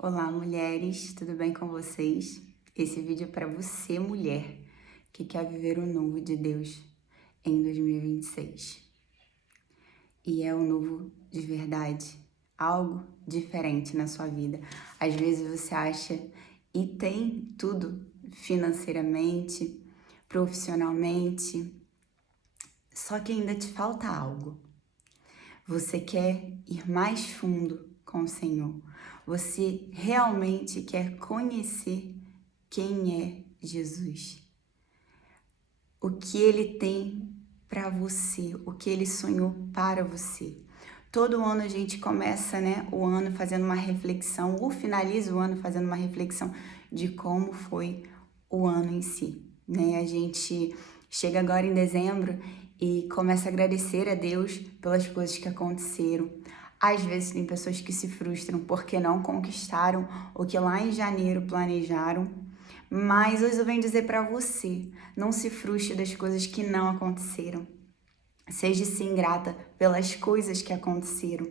Olá, mulheres, tudo bem com vocês? Esse vídeo é para você, mulher, que quer viver o novo de Deus em 2026. E é um novo de verdade, algo diferente na sua vida. Às vezes você acha e tem tudo financeiramente, profissionalmente, só que ainda te falta algo. Você quer ir mais fundo com o Senhor. Você realmente quer conhecer quem é Jesus. O que Ele tem para você, o que Ele sonhou para você. Todo ano a gente começa, o ano fazendo uma reflexão, ou finaliza o ano fazendo uma reflexão de como foi o ano em si, A gente chega agora em dezembro e começa a agradecer a Deus pelas coisas que aconteceram. Às vezes tem pessoas que se frustram porque não conquistaram o que lá em janeiro planejaram, mas hoje eu venho dizer para você, não se frustre das coisas que não aconteceram. Seja sim grata pelas coisas que aconteceram,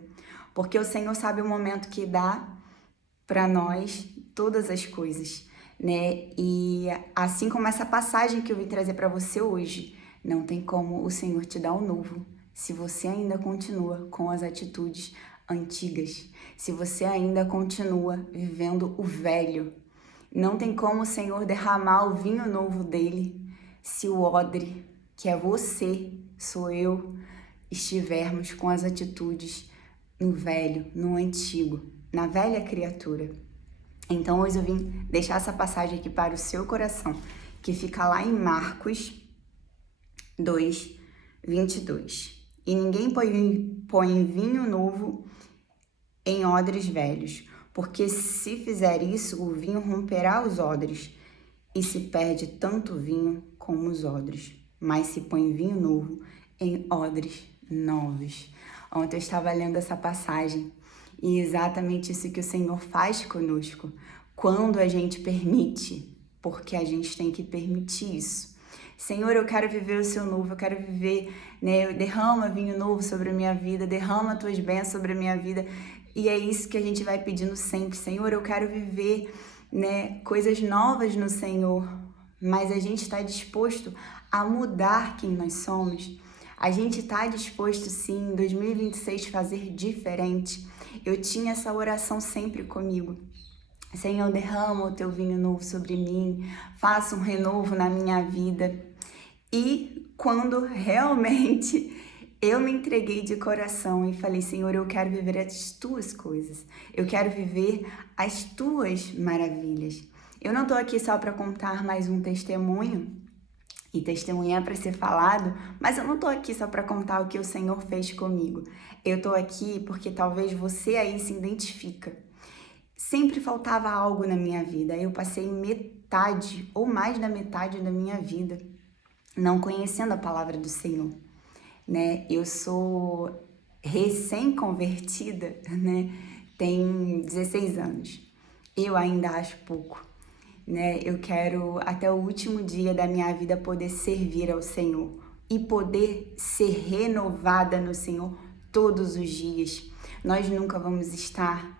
porque o Senhor sabe o momento que dá para nós todas as coisas, E assim como essa passagem que eu vim trazer para você hoje, não tem como o Senhor te dar o novo se você ainda continua com as atitudes antigas, se você ainda continua vivendo o velho. Não tem como o Senhor derramar o vinho novo dele se o odre, que é você, sou eu, estivermos com as atitudes no velho, no antigo, na velha criatura. Então hoje eu vim deixar essa passagem aqui para o seu coração, que fica lá em Marcos 2, 22. E ninguém põe vinho novo em odres velhos, porque se fizer isso, o vinho romperá os odres, e se perde tanto o vinho como os odres. Mas se põe vinho novo em odres novos. Ontem eu estava lendo essa passagem e exatamente isso que o Senhor faz conosco quando a gente permite, porque a gente tem que permitir isso. Senhor, eu quero viver o seu novo, eu quero viver, derrama vinho novo sobre a minha vida, derrama tuas bênçãos sobre a minha vida. E é isso que a gente vai pedindo sempre. Senhor, eu quero viver, coisas novas no Senhor, mas a gente está disposto a mudar quem nós somos. A gente está disposto, sim, em 2026 fazer diferente. Eu tinha essa oração sempre comigo. Senhor, derrama o teu vinho novo sobre mim, faça um renovo na minha vida. E quando realmente eu me entreguei de coração e falei, Senhor, eu quero viver as tuas coisas, eu quero viver as tuas maravilhas. Eu não estou aqui só para contar mais um testemunho, e testemunhar para ser falado, mas eu não estou aqui só para contar o que o Senhor fez comigo. Eu estou aqui porque talvez você aí se identifica. Sempre faltava algo na minha vida. Eu passei metade ou mais da metade da minha vida não conhecendo a palavra do Senhor, Eu sou recém-convertida, Tem 16 anos. Eu ainda acho pouco, Eu quero até o último dia da minha vida poder servir ao Senhor e poder ser renovada no Senhor todos os dias. Nós nunca vamos estar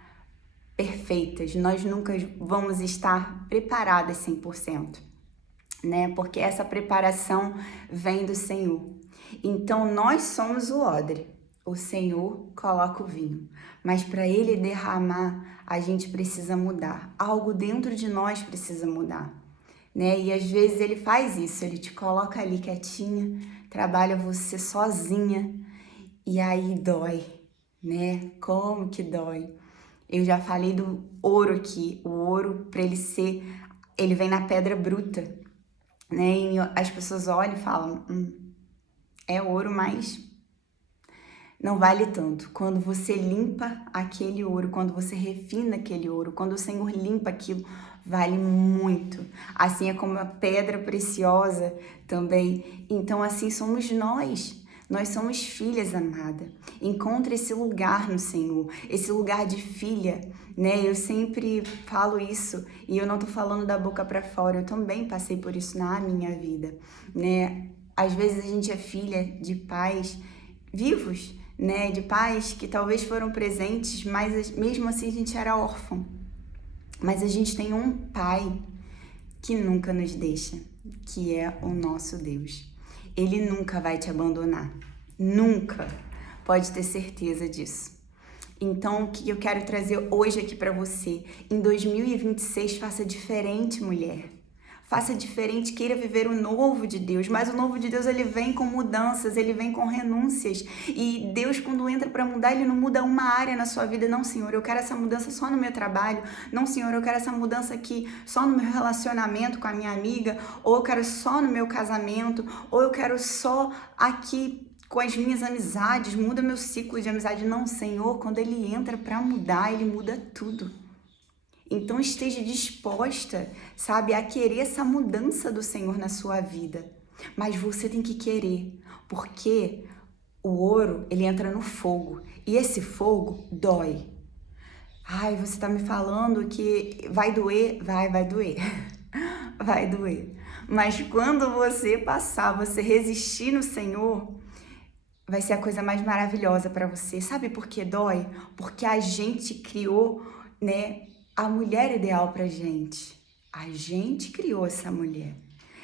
perfeitas, nós nunca vamos estar preparadas 100%, Porque essa preparação vem do Senhor. Então nós somos o odre, o Senhor coloca o vinho, mas para Ele derramar, a gente precisa mudar, algo dentro de nós precisa mudar, E às vezes Ele faz isso, Ele te coloca ali quietinha, trabalha você sozinha, e aí dói, Como que dói? Eu já falei do ouro aqui, o ouro, para ele vem na pedra bruta, E as pessoas olham e falam, é ouro, mas não vale tanto. Quando você limpa aquele ouro, quando você refina aquele ouro, quando o Senhor limpa aquilo, vale muito. Assim é como a pedra preciosa também. Então assim somos nós. Nós somos filhas amadas. Encontre esse lugar no Senhor, esse lugar de filha, Eu sempre falo isso e eu não tô falando da boca para fora. Eu também passei por isso na minha vida, Às vezes a gente é filha de pais vivos, De pais que talvez foram presentes, mas mesmo assim a gente era órfão. Mas a gente tem um Pai que nunca nos deixa, que é o nosso Deus. Ele nunca vai te abandonar, nunca, pode ter certeza disso. Então, o que eu quero trazer hoje aqui para você? Em 2026, faça diferente, mulher. Faça diferente, queira viver o novo de Deus, mas o novo de Deus, ele vem com mudanças, ele vem com renúncias, e Deus, quando entra para mudar, ele não muda uma área na sua vida. Não, Senhor, eu quero essa mudança só no meu trabalho. Não, Senhor, eu quero essa mudança aqui só no meu relacionamento com a minha amiga, ou eu quero só no meu casamento, ou eu quero só aqui com as minhas amizades, muda meu ciclo de amizade. Não, Senhor, quando ele entra para mudar, ele muda tudo. Então esteja disposta, sabe, a querer essa mudança do Senhor na sua vida. Mas você tem que querer, porque o ouro, ele entra no fogo, e esse fogo dói. Ai, você tá me falando que vai doer? Vai doer. Vai doer. Mas quando você passar, você resistir no Senhor, vai ser a coisa mais maravilhosa para você. Sabe por que dói? Porque a gente criou, né, a mulher ideal pra gente. A gente criou essa mulher.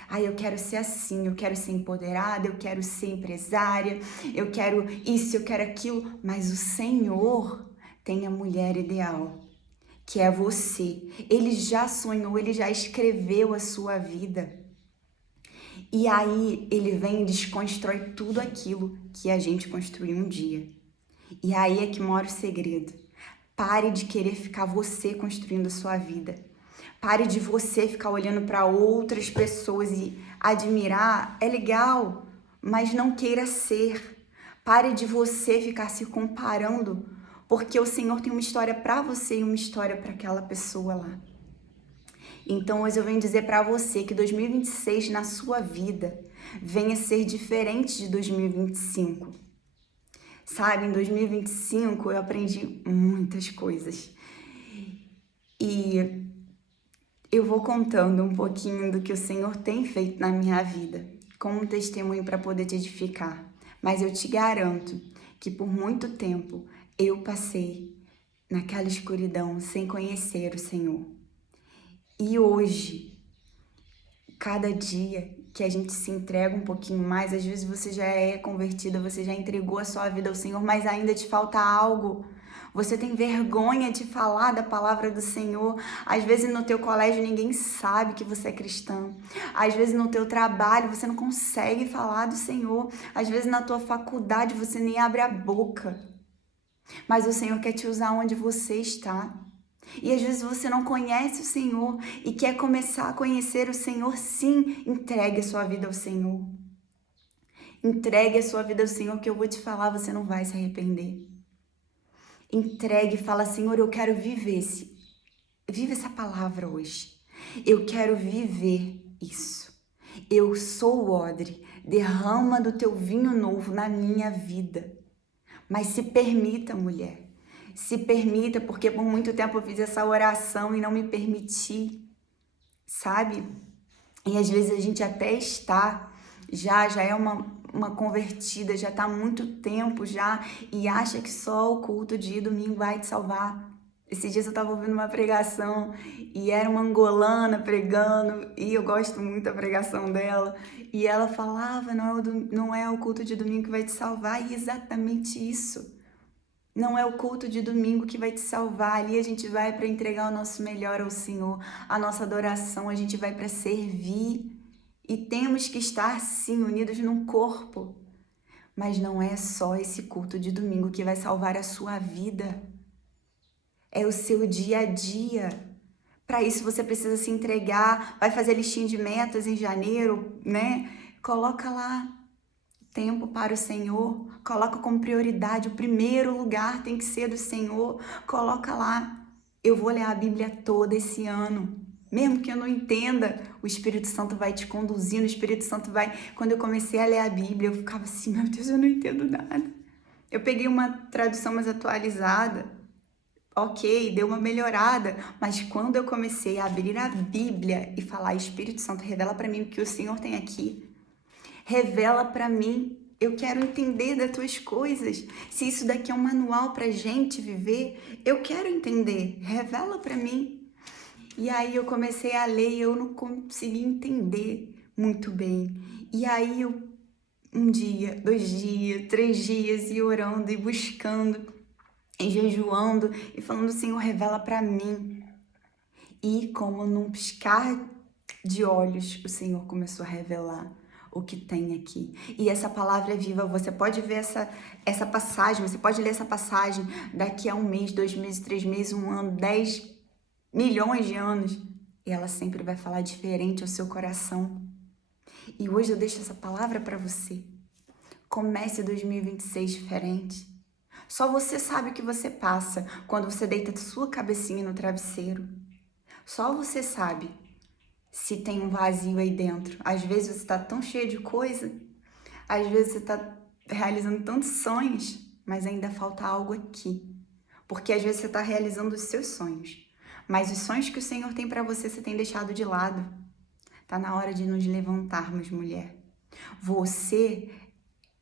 Ai, eu quero ser assim, eu quero ser empoderada, eu quero ser empresária, eu quero isso, eu quero aquilo. Mas o Senhor tem a mulher ideal, que é você. Ele já sonhou, ele já escreveu a sua vida. E aí ele vem e desconstrói tudo aquilo que a gente construiu um dia. E aí é que mora o segredo. Pare de querer ficar você construindo a sua vida. Pare de você ficar olhando para outras pessoas e admirar. É legal, mas não queira ser. Pare de você ficar se comparando, porque o Senhor tem uma história para você e uma história para aquela pessoa lá. Então hoje eu venho dizer para você que 2026 na sua vida venha ser diferente de 2025. Sabe, em 2025 eu aprendi muitas coisas. E eu vou contando um pouquinho do que o Senhor tem feito na minha vida, como um testemunho para poder te edificar. Mas eu te garanto que por muito tempo eu passei naquela escuridão sem conhecer o Senhor. E hoje, cada dia que a gente se entrega um pouquinho mais, às vezes você já é convertida, você já entregou a sua vida ao Senhor, mas ainda te falta algo. Você tem vergonha de falar da palavra do Senhor. Às vezes no teu colégio ninguém sabe que você é cristã. Às vezes no teu trabalho você não consegue falar do Senhor. Às vezes na tua faculdade você nem abre a boca. Mas o Senhor quer te usar onde você está. E às vezes você não conhece o Senhor e quer começar a conhecer o Senhor. Sim, entregue a sua vida ao Senhor. Entregue a sua vida ao Senhor, que eu vou te falar, você não vai se arrepender. Entregue e fala, Senhor, eu quero viver vive essa palavra hoje. Eu quero viver isso. Eu sou o odre, derrama do teu vinho novo na minha vida. Mas se permita, mulher. Se permita, porque por muito tempo eu fiz essa oração e não me permiti, sabe? E às vezes a gente até está, já é uma convertida, já está há muito tempo já, e acha que só o culto de domingo vai te salvar. Esses dias eu estava ouvindo uma pregação e era uma angolana pregando, e eu gosto muito da pregação dela, e ela falava, não é o culto de domingo que vai te salvar, e exatamente isso. Não é o culto de domingo que vai te salvar. Ali a gente vai para entregar o nosso melhor ao Senhor, a nossa adoração, a gente vai para servir. E temos que estar, sim, unidos num corpo. Mas não é só esse culto de domingo que vai salvar a sua vida. É o seu dia a dia. Para isso você precisa se entregar, vai fazer listinha de metas em janeiro, né? Coloca lá. Tempo para o Senhor, coloca como prioridade, o primeiro lugar tem que ser do Senhor, coloca lá, eu vou ler a Bíblia toda esse ano, mesmo que eu não entenda, o Espírito Santo vai te conduzindo, o Espírito Santo vai, quando eu comecei a ler a Bíblia, eu ficava assim, meu Deus, eu não entendo nada, eu peguei uma tradução mais atualizada, ok, deu uma melhorada, mas quando eu comecei a abrir a Bíblia e falar, Espírito Santo, revela para mim o que o Senhor tem aqui, revela para mim, eu quero entender das tuas coisas. Se isso daqui é um manual pra gente viver, eu quero entender. Revela para mim. E aí eu comecei a ler e eu não conseguia entender muito bem. E aí eu, um dia, 2 dias, 3 dias, e orando e buscando, e jejuando, e falando, Senhor, revela para mim. E como num piscar de olhos, o Senhor começou a revelar o que tem aqui. E essa palavra é viva. Você pode ver essa passagem, você pode ler essa passagem daqui a 1 mês, 2 meses, 3 meses, 1 ano, 10 milhões de anos. E ela sempre vai falar diferente ao seu coração. E hoje eu deixo essa palavra para você. Comece 2026 diferente. Só você sabe o que você passa quando você deita sua cabecinha no travesseiro. Só você sabe se tem um vazio aí dentro. Às vezes você está tão cheio de coisa, às vezes você está realizando tantos sonhos, mas ainda falta algo aqui. Porque às vezes você está realizando os seus sonhos, mas os sonhos que o Senhor tem para você, você tem deixado de lado. Tá na hora de nos levantarmos, mulher. Você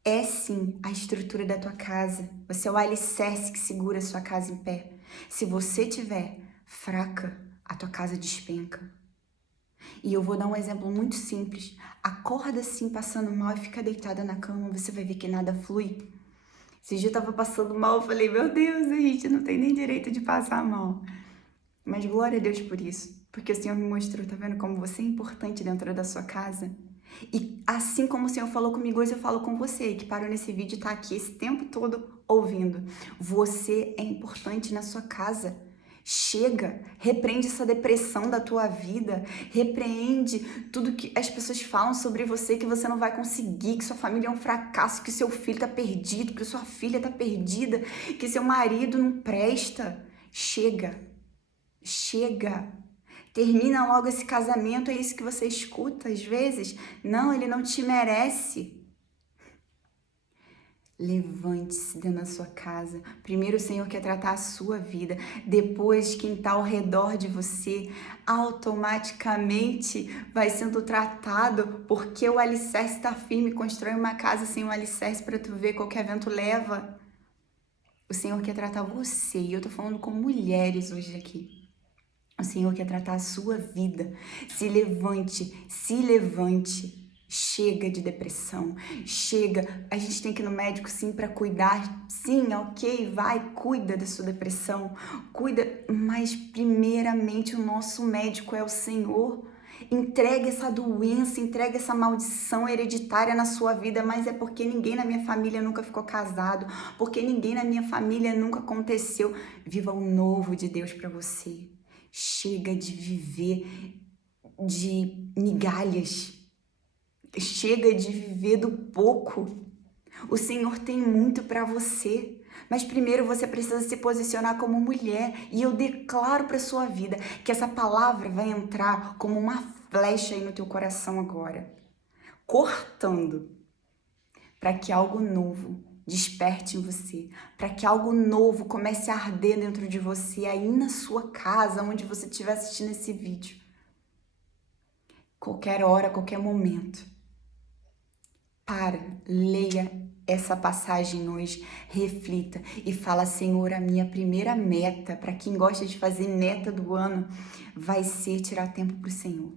é sim a estrutura da tua casa. Você é o alicerce que segura a sua casa em pé. Se você tiver fraca, a tua casa despenca. E eu vou dar um exemplo muito simples. Acorda assim, passando mal e fica deitada na cama, você vai ver que nada flui. Esse dia eu tava passando mal, eu falei, meu Deus, a gente não tem nem direito de passar mal. Mas glória a Deus por isso, porque o Senhor me mostrou, tá vendo como você é importante dentro da sua casa? E assim como o Senhor falou comigo hoje, eu falo com você, que parou nesse vídeo e tá aqui esse tempo todo ouvindo. Você é importante na sua casa. Chega, repreende essa depressão da tua vida, repreende tudo que as pessoas falam sobre você, que você não vai conseguir, que sua família é um fracasso, que seu filho tá perdido, que sua filha tá perdida, que seu marido não presta. Chega, chega. Termina logo esse casamento, é isso que você escuta às vezes. Não, ele não te merece. Levante-se dentro da sua casa. Primeiro o Senhor quer tratar a sua vida. Depois quem está ao redor de você automaticamente vai sendo tratado, porque o alicerce está firme. Constrói uma casa sem um alicerce para tu ver qualquer vento leva. O Senhor quer tratar você. E eu tô falando com mulheres hoje aqui. O Senhor quer tratar a sua vida. Se levante, se levante. Chega de depressão, chega. A gente tem que ir no médico sim para cuidar. Sim, ok, vai, cuida da sua depressão, cuida, mas primeiramente o nosso médico é o Senhor. Entrega essa doença, entrega essa maldição hereditária na sua vida, mas é porque ninguém na minha família nunca ficou casado, porque ninguém na minha família nunca aconteceu. Viva o novo de Deus para você. Chega de viver de migalhas. Chega de viver do pouco. O Senhor tem muito para você. Mas primeiro você precisa se posicionar como mulher. E eu declaro para sua vida que essa palavra vai entrar como uma flecha aí no teu coração agora, cortando, para que algo novo desperte em você, para que algo novo comece a arder dentro de você, aí na sua casa, onde você estiver assistindo esse vídeo. Qualquer hora, qualquer momento. Para, leia essa passagem hoje, reflita e fala, Senhor, a minha primeira meta, para quem gosta de fazer meta do ano, vai ser tirar tempo para o Senhor.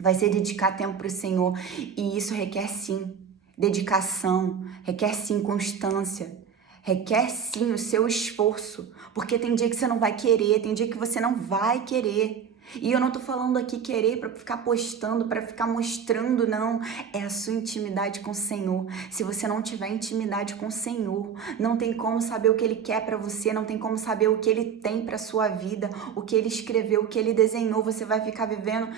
Vai ser dedicar tempo para o Senhor. E isso requer sim dedicação, requer sim constância, requer sim o seu esforço. Porque tem dia que você não vai querer, tem dia que você não vai querer. E eu não tô falando aqui querer para ficar postando, para ficar mostrando, não. É a sua intimidade com o Senhor. Se você não tiver intimidade com o Senhor, não tem como saber o que Ele quer para você, não tem como saber o que Ele tem para sua vida, o que Ele escreveu, o que Ele desenhou. Você vai ficar vivendo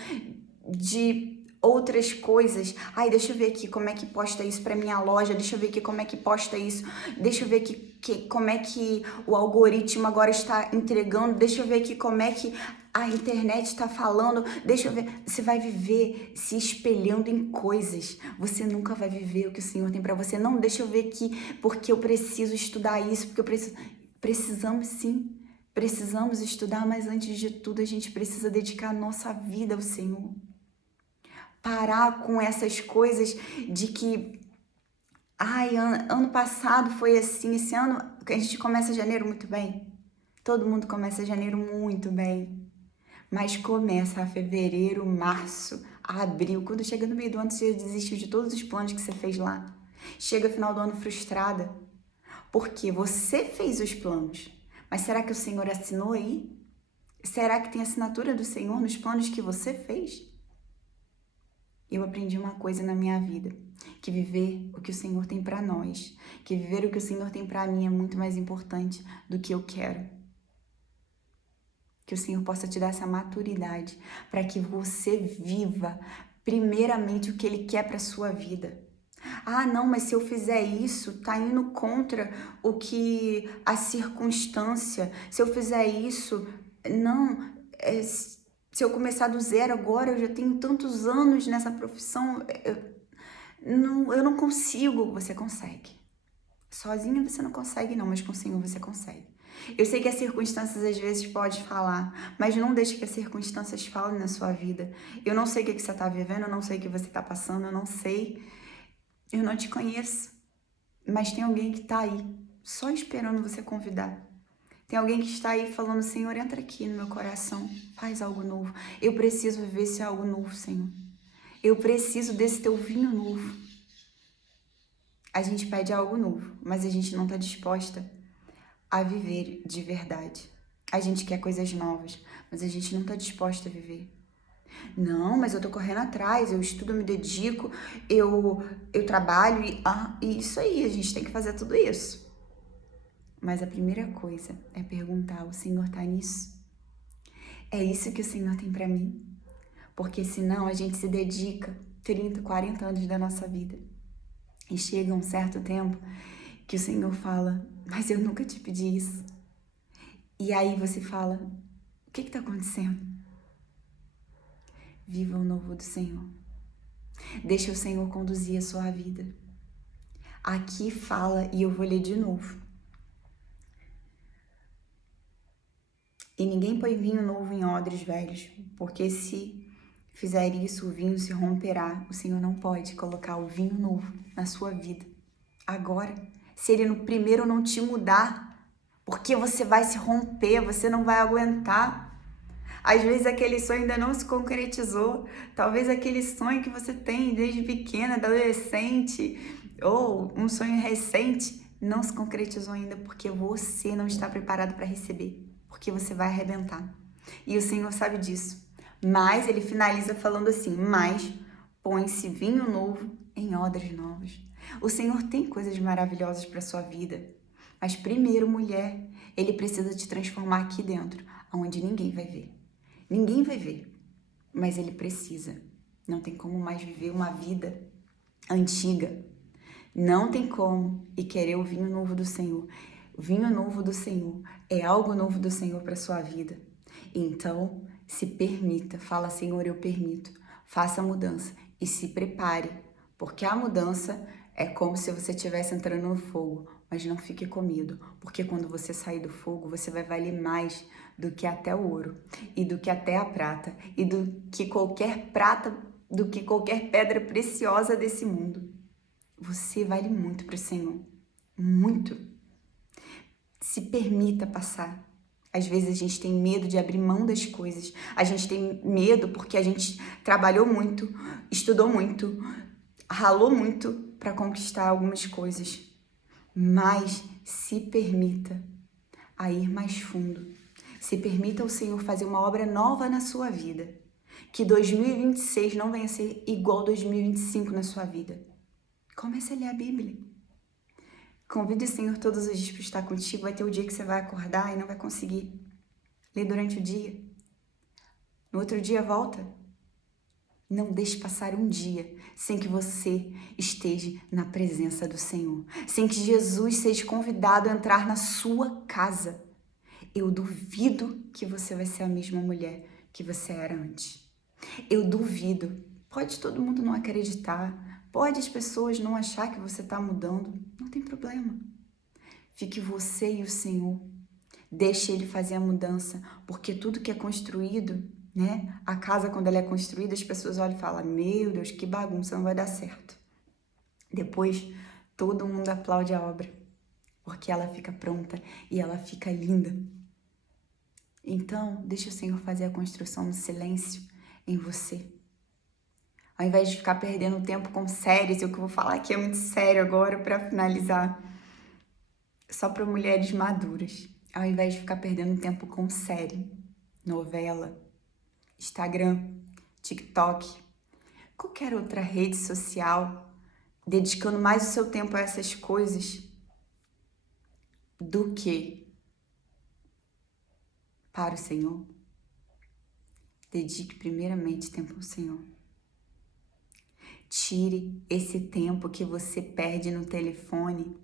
de outras coisas. Ai, deixa eu ver aqui como é que posta isso para minha loja, deixa eu ver aqui como é que posta isso, deixa eu ver aqui como é que o algoritmo agora está entregando, deixa eu ver aqui como é que a internet está falando, deixa eu ver. Você vai viver se espelhando em coisas. Você nunca vai viver o que o Senhor tem para você. Não, deixa eu ver aqui porque eu preciso estudar isso, porque eu preciso. Precisamos sim. Precisamos estudar, mas antes de tudo a gente precisa dedicar a nossa vida ao Senhor. Parar com essas coisas de que, ai, ano passado foi assim, esse ano a gente começa janeiro muito bem. Todo mundo começa janeiro muito bem. Mas começa a fevereiro, março, abril. Quando chega no meio do ano, você já desistiu de todos os planos que você fez lá. Chega no final do ano frustrada, porque você fez os planos. Mas será que o Senhor assinou aí? Será que tem assinatura do Senhor nos planos que você fez? Eu aprendi uma coisa na minha vida, que viver o que o Senhor tem para nós, que viver o que o Senhor tem para mim é muito mais importante do que eu quero. Que o Senhor possa te dar essa maturidade para que você viva primeiramente o que Ele quer para sua vida. Ah, não, mas se eu fizer isso, tá indo contra o que a circunstância. Se eu fizer isso, não. Se eu começar do zero agora, eu já tenho tantos anos nessa profissão, eu não consigo. Você consegue. Sozinha você não consegue não, mas com o Senhor você consegue. Eu sei que as circunstâncias às vezes podem falar, mas não deixe que as circunstâncias falem na sua vida. Eu não sei o que você está vivendo, eu não sei o que você está passando, eu não sei, eu não te conheço. Mas tem alguém que está aí, só esperando você convidar. Tem alguém que está aí falando, Senhor, entra aqui no meu coração, faz algo novo. Eu preciso viver esse algo novo, Senhor. Eu preciso desse teu vinho novo. A gente pede algo novo, mas a gente não está disposta a viver de verdade. A gente quer coisas novas, mas a gente não está disposta a viver. Não, mas eu tô correndo atrás, eu estudo, eu me dedico, eu trabalho e isso aí, a gente tem que fazer tudo isso. Mas a primeira coisa é perguntar, o Senhor tá nisso? É isso que o Senhor tem para mim? Porque senão a gente se dedica 30, 40 anos da nossa vida. E chega um certo tempo que o Senhor fala, mas eu nunca te pedi isso. E aí você fala, o que está acontecendo? Viva o novo do Senhor. Deixa o Senhor conduzir a sua vida. Aqui fala, e eu vou ler de novo. E ninguém põe vinho novo em odres velhos, porque se fizer isso, o vinho se romperá. O Senhor não pode colocar o vinho novo na sua vida. Agora, se ele no primeiro não te mudar, porque você vai se romper, você não vai aguentar. Às vezes aquele sonho ainda não se concretizou. Talvez aquele sonho que você tem desde pequena, adolescente, ou um sonho recente, não se concretizou ainda porque você não está preparado para receber. Porque você vai arrebentar. E o Senhor sabe disso. Mas ele finaliza falando assim, mas põe-se vinho novo em odres novos. O Senhor tem coisas maravilhosas para sua vida. Mas primeiro, mulher, ele precisa te transformar aqui dentro, onde ninguém vai ver. Ninguém vai ver, mas ele precisa. Não tem como mais viver uma vida antiga. Não tem como e querer o vinho novo do Senhor. O vinho novo do Senhor é algo novo do Senhor para sua vida. Então, se permita. Fala, Senhor, eu permito. Faça a mudança e se prepare, porque a mudança é como se você estivesse entrando no fogo, mas não fique com medo, porque quando você sair do fogo, você vai valer mais do que até o ouro, e do que até a prata, e do que qualquer pedra preciosa desse mundo. Você vale muito para o Senhor, muito. Se permita passar. Às vezes a gente tem medo de abrir mão das coisas. A gente tem medo porque a gente trabalhou muito, estudou muito, ralou muito para conquistar algumas coisas. Mas se permita a ir mais fundo. Se permita ao Senhor fazer uma obra nova na sua vida. Que 2026 não venha a ser igual 2025 na sua vida. Comece a ler a Bíblia. Convide o Senhor todos os dias para estar contigo. Vai ter o dia que você vai acordar e não vai conseguir ler durante o dia. No outro dia volta. Não deixe passar um dia sem que você esteja na presença do Senhor. Sem que Jesus seja convidado a entrar na sua casa. Eu duvido que você vai ser a mesma mulher que você era antes. Eu duvido. Pode todo mundo não acreditar. Pode as pessoas não achar que você está mudando. Não tem problema. Fique você e o Senhor. Deixe Ele fazer a mudança. Porque tudo que é construído, né? A casa, quando ela é construída, as pessoas olham e falam, meu Deus, que bagunça, não vai dar certo. Depois, todo mundo aplaude a obra. Porque ela fica pronta e ela fica linda. Então, deixa o Senhor fazer a construção no silêncio em você. Ao invés de ficar perdendo tempo com séries, o que eu vou falar aqui é muito sério agora para finalizar, só para mulheres maduras. Ao invés de ficar perdendo tempo com série, novela, Instagram, TikTok, qualquer outra rede social, dedicando mais o seu tempo a essas coisas do que para o Senhor, dedique primeiramente tempo ao Senhor. Tire esse tempo que você perde no telefone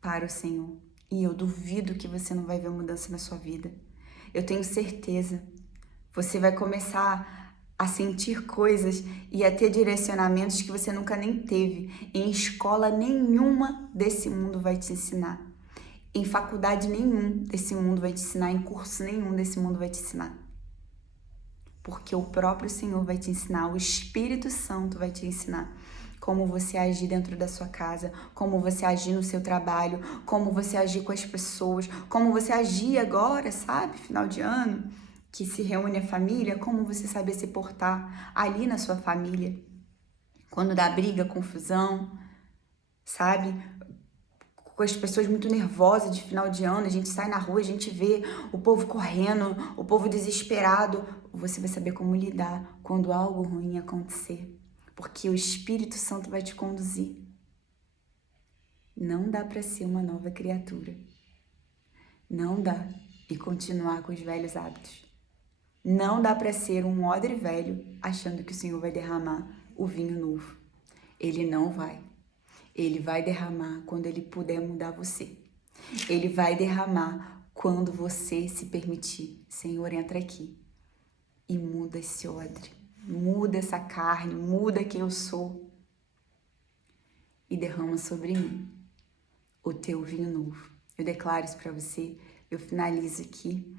para o Senhor. E eu duvido que você não vai ver mudança na sua vida. Eu tenho certeza. Você vai começar a sentir coisas e a ter direcionamentos que você nunca nem teve. Em escola nenhuma desse mundo vai te ensinar. Em faculdade nenhum desse mundo vai te ensinar. Em curso nenhum desse mundo vai te ensinar. Porque o próprio Senhor vai te ensinar, o Espírito Santo vai te ensinar como você agir dentro da sua casa, como você agir no seu trabalho, como você agir com as pessoas, como você agir agora, sabe? Final de ano, que se reúne a família, como você saber se portar ali na sua família. Quando dá briga, confusão, sabe? Com as pessoas muito nervosas de final de ano, a gente sai na rua, a gente vê o povo correndo, o povo desesperado. Você vai saber como lidar quando algo ruim acontecer, porque o Espírito Santo vai te conduzir. Não dá para ser uma nova criatura. Não dá e continuar com os velhos hábitos. Não dá para ser um odre velho achando que o Senhor vai derramar o vinho novo. Ele não vai. Ele vai derramar quando ele puder mudar você. Ele vai derramar quando você se permitir. Senhor, entra aqui e muda esse odre. Muda essa carne, muda quem eu sou. E derrama sobre mim o teu vinho novo. Eu declaro isso para você. Eu finalizo aqui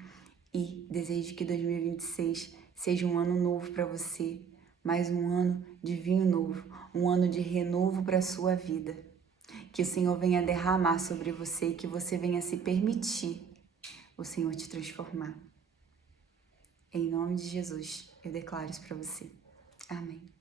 e desejo que 2026 seja um ano novo para você. Mais um ano de vinho novo. Um ano de renovo para a sua vida. Que o Senhor venha derramar sobre você e que você venha se permitir o Senhor te transformar. Em nome de Jesus, eu declaro isso para você. Amém.